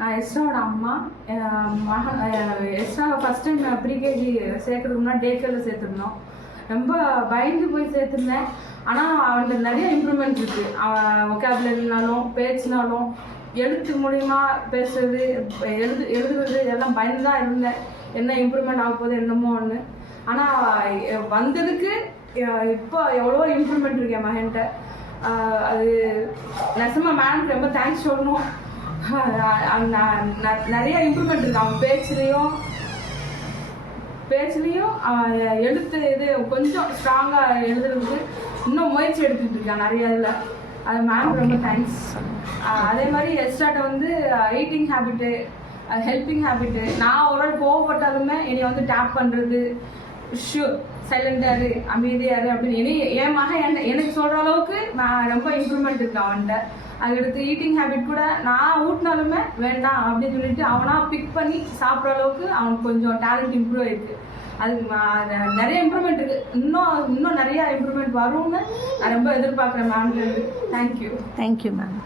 நான் எஸ்ராவோட அம்மா. Ezra first time pre-KG சேர்க்கறதுக்கு முன்னாடி டே கேரில் சேர்த்துருந்தோம். ரொம்ப பயந்து போய் சேர்த்துருந்தேன். ஆனால் அவன்கிட்ட நிறைய இம்ப்ரூவ்மெண்ட் இருக்குது. அவன் ஒகேபுலரினாலும் பேச்சுனாலும் எழுத்து மூலிமா பேசுறது எழுதுறது எல்லாம் பயந்து தான் இருந்தேன். என்ன இம்ப்ரூவ்மெண்ட் ஆக போகுது என்னமோ ஒன்று. ஆனால் வந்ததுக்கு இப்போ எவ்வளோ இம்ப்ரூவ்மெண்ட் இருக்கு என் மகன்கிட்ட. அது நெசமாக மேம்க்கு ரொம்ப தேங்க்ஸ் சொல்லணும். நிறைய இம்ப்ரூவ்மெண்ட் இருக்கு அவன் பேச்சுலேயும் எழுத்து இது கொஞ்சம் ஸ்ட்ராங்காக எழுதுறதுக்கு இன்னும் முயற்சி எடுத்துகிட்டு இருக்கான் நிறைய இதில். அது மேம் ரொம்ப தேங்க்ஸ். அதே மாதிரி எஸ்டாட்ட வந்து ஈட்டிங் ஹேபிட்டு, ஹெல்பிங் ஹேபிட்டு. நான் ஒரு கோவப்பட்டாலுமே என்னை வந்து டேப் பண்ணுறது, சைலண்டாரு அமைதியாரு அப்படின்னு என் மகன் எனக்கு சொல்கிற அளவுக்கு நான் ரொம்ப இம்ப்ரூவ்மெண்ட் இருக்கு அவன்கிட்ட. அதுக்கடுத்து ஈட்டிங் ஹேபிட் கூட நான் ஊட்டினாலுமே வேண்டாம் அப்படின்னு சொல்லிட்டு அவனாக பிக் பண்ணி சாப்பிட்ற அளவுக்கு அவனுக்கு கொஞ்சம் டேலண்ட் இம்ப்ரூவ் ஆயிருக்கு. அதுக்கு நிறைய இம்ப்ரூவ்மெண்ட் இருக்குது. இன்னும் நிறையா இம்ப்ரூவ்மெண்ட் வரும்னு நான் ரொம்ப எதிர்பார்க்குறேன் மேம்கிட்ட. Thank you ma'am.